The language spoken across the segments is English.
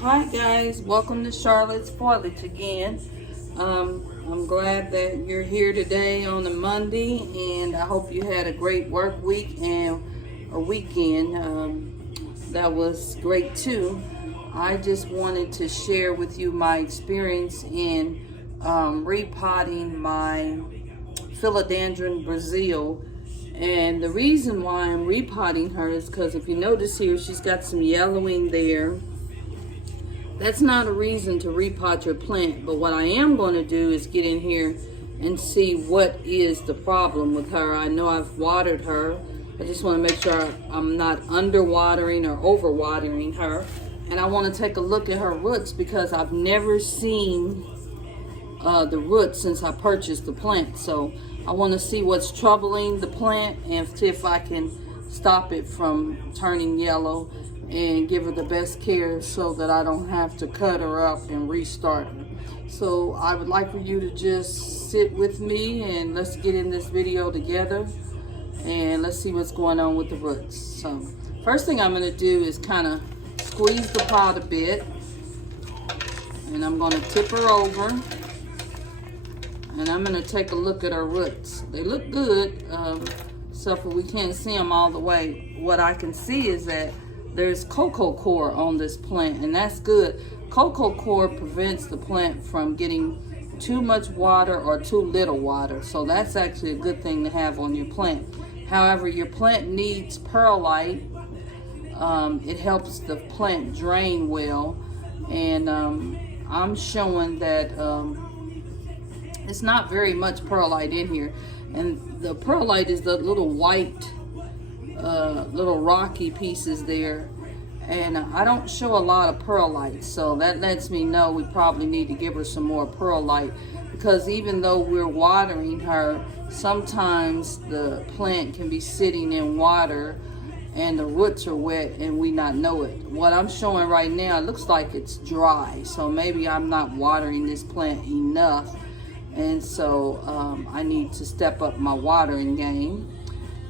Hi guys, welcome to Charlotte's Foliage again. I'm glad that you're here today on a Monday, and I hope you had a great work week and a weekend that was great too. I just wanted to share with you my experience in repotting my philodendron Brazil. And the reason why I'm repotting her is because if you notice here, she's got some yellowing there. That's not a reason to repot your plant, but what I am going to do is get in here and see what is the problem with her. I know I've watered her. I just want to make sure I'm not underwatering or overwatering her. And I want to take a look at her roots because I've never seen the roots since I purchased the plant. So I want to see what's troubling the plant and see if I can stop it from turning yellow and give her the best care so that I don't have to cut her up and restart her. So I would like for you to just sit with me and let's get in this video together and let's see what's going on with the roots. So first thing I'm going to do is kind of squeeze the pot a bit, and I'm going to tip her over, and I'm going to take a look at her roots. They look good, except for we can't see them all the way. What I can see is that there's cocoa coir on this plant, and that's good. Cocoa coir prevents the plant from getting too much water or too little water, so that's actually a good thing to have on your plant. However, your plant needs perlite. It helps the plant drain well, and I'm showing that it's not very much perlite in here, and the perlite is the little white little rocky pieces there, and I don't show a lot of perlite, so that lets me know we probably need to give her some more perlite, because even though we're watering her, sometimes the plant can be sitting in water and the roots are wet and we not know it. What I'm showing right now, it looks like it's dry, so maybe I'm not watering this plant enough, and so I need to step up my watering game.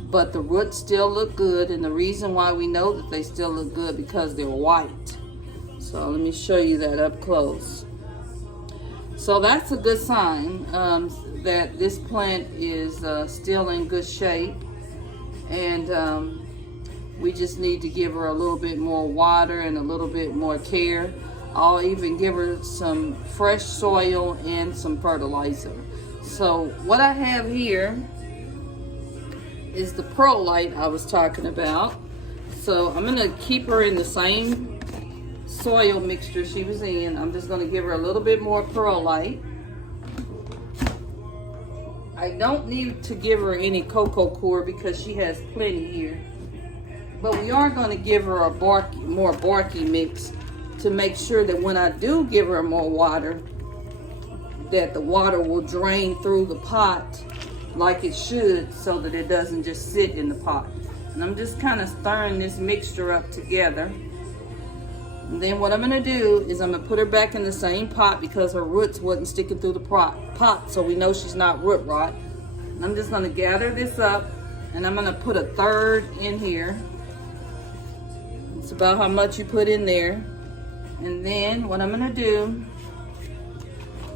But the roots still look good, and the reason why we know that they still look good because they're white. So let me show you that up close. So that's a good sign that this plant is still in good shape, and we just need to give her a little bit more water and a little bit more care. I'll even give her some fresh soil and some fertilizer. So what I have here is the perlite I was talking about. So I'm gonna keep her in the same soil mixture she was in. I'm just gonna give her a little bit more perlite. I don't need to give her any cocoa coir because she has plenty here. But we are gonna give her a more barky mix to make sure that when I do give her more water, that the water will drain through the pot like it should, so that it doesn't just sit in the pot. And I'm just kind of stirring this mixture up together. And then what I'm going to do is I'm going to put her back in the same pot because her roots wasn't sticking through the pot, so we know she's not root rot. And I'm just going to gather this up, and I'm going to put a third in here. It's about how much you put in there. And then what I'm going to do,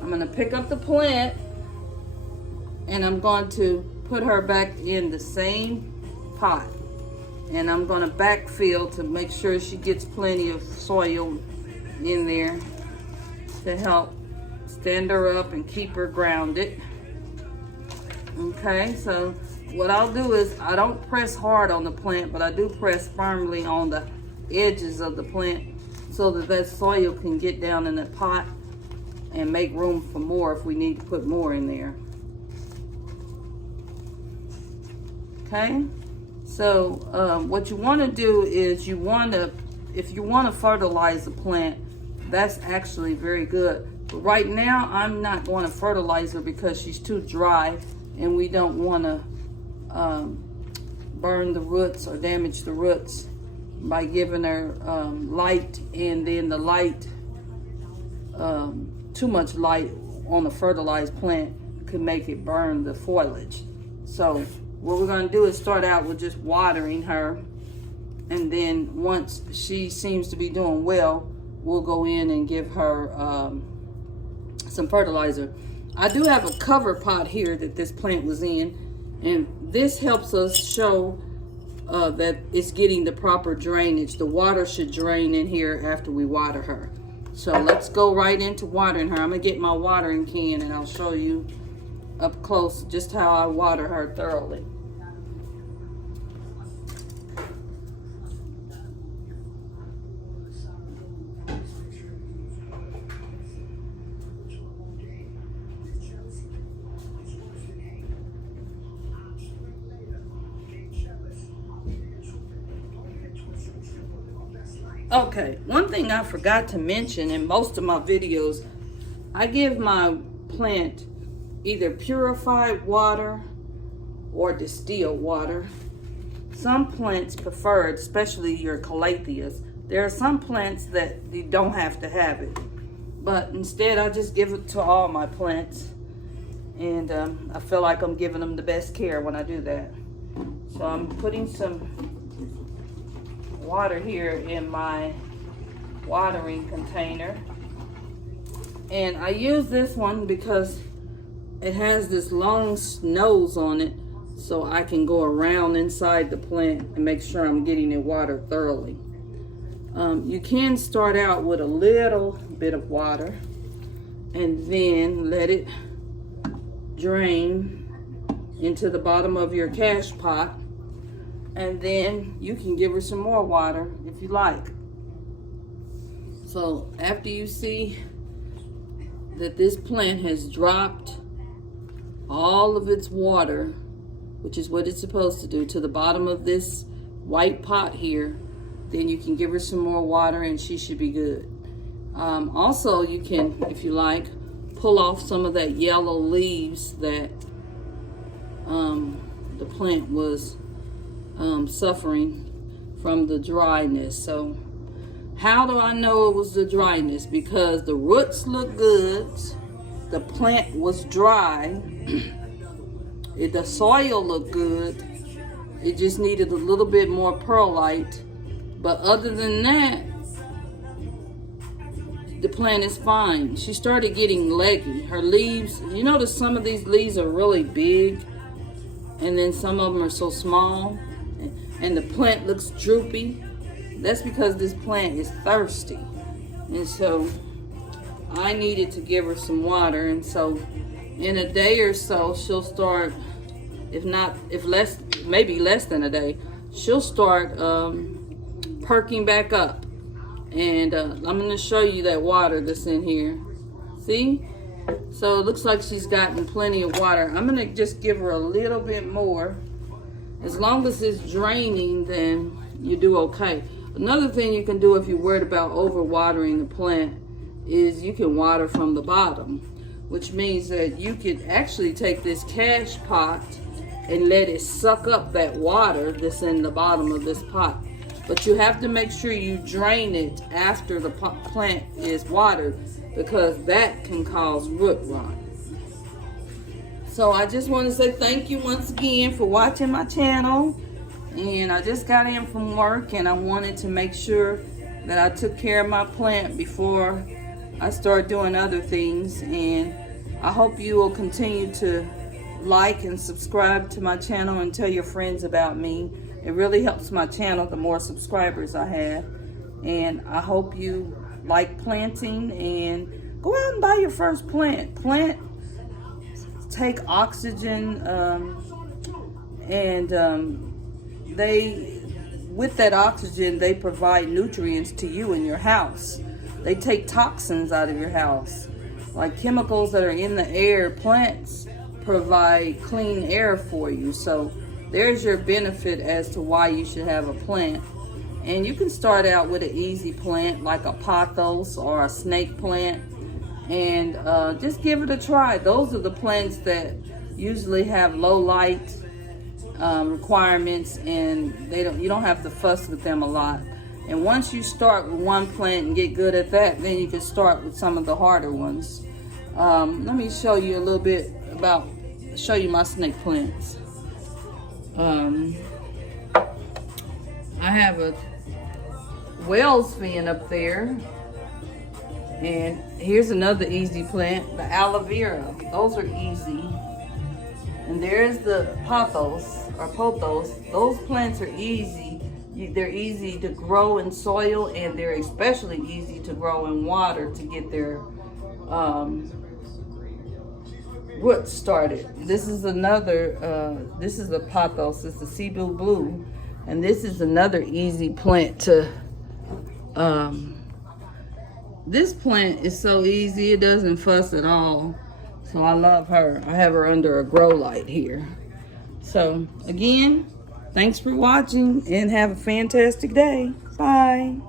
I'm going to pick up the plant, and I'm going to put her back in the same pot, and I'm going to backfill to make sure she gets plenty of soil in there to help stand her up and keep her grounded. Okay, so what I'll do is I don't press hard on the plant, but I do press firmly on the edges of the plant so that that soil can get down in the pot and make room for more if we need to put more in there. Okay, so what you want to do is if you want to fertilize the plant, that's actually very good. But right now, I'm not going to fertilize her because she's too dry, and we don't want to burn the roots or damage the roots by giving her light, and then the light, too much light on a fertilized plant could make it burn the foliage. So what we're going to do is start out with just watering her, and then once she seems to be doing well, we'll go in and give her some fertilizer. I do have a cover pot here that this plant was in, and this helps us show that it's getting the proper drainage. The water should drain in here after we water her. So let's go right into watering her. I'm gonna get my watering can and I'll show you up close just how I water her thoroughly. Okay, one thing I forgot to mention in most of my videos, I give my plant either purified water or distilled water. Some plants prefer it, especially your calatheas. There are some plants that you don't have to have it, but instead I just give it to all my plants, and I feel like I'm giving them the best care when I do that. So I'm putting some water here in my watering container, and I use this one because it has this long nose on it, so I can go around inside the plant and make sure I'm getting it watered thoroughly. You can start out with a little bit of water and then let it drain into the bottom of your cash pot, and then you can give her some more water if you like. So after you see that this plant has dropped all of its water, which is what it's supposed to do, to the bottom of this white pot here, then you can give her some more water and she should be good. Also, you can, if you like, pull off some of that yellow leaves that the plant was suffering from the dryness. So how do I know it was the dryness? Because the roots look good, the plant was dry, the soil looked good, it just needed a little bit more perlite, but other than that, the plant is fine. She started getting leggy. Her leaves, you notice some of these leaves are really big, and then some of them are so small, and the plant looks droopy. That's because this plant is thirsty. And so I needed to give her some water, and so in a day or so she'll start, maybe less than a day, she'll start perking back up. And I'm going to show you that water that's in here. See? So it looks like she's gotten plenty of water. I'm going to just give her a little bit more. As long as it's draining, then you do okay. Another thing you can do if you're worried about overwatering the plant is you can water from the bottom, which means that you could actually take this cash pot and let it suck up that water that's in the bottom of this pot. But you have to make sure you drain it after the plant is watered, because that can cause root rot. So I just want to say thank you once again for watching my channel. And I just got in from work, and I wanted to make sure that I took care of my plant before I start doing other things. And I hope you will continue to like and subscribe to my channel and tell your friends about me. It really helps my channel the more subscribers I have. And I hope you like planting, and go out and buy your first plant. Plant take oxygen, with that oxygen, they provide nutrients to you in your house. They take toxins out of your house. Like chemicals that are in the air, plants provide clean air for you. So there's your benefit as to why you should have a plant. And you can start out with an easy plant like a pothos or a snake plant, and just give it a try. Those are the plants that usually have low light requirements, and you don't have to fuss with them a lot. And once you start with one plant and get good at that, then you can start with some of the harder ones. Let me show you a little bit show you my snake plants. I have a Wells fin up there And here's another easy plant, the aloe vera. Those are easy. And there's the pothos or pothos. Those plants are easy. They're easy to grow in soil, and they're especially easy to grow in water to get their roots started. This is another, this is a pothos. It's the Cebu blue. And this is another easy plant to, this plant is so easy. It doesn't fuss at all. So I love her. I have her under a grow light here. So again, thanks for watching and have a fantastic day. Bye.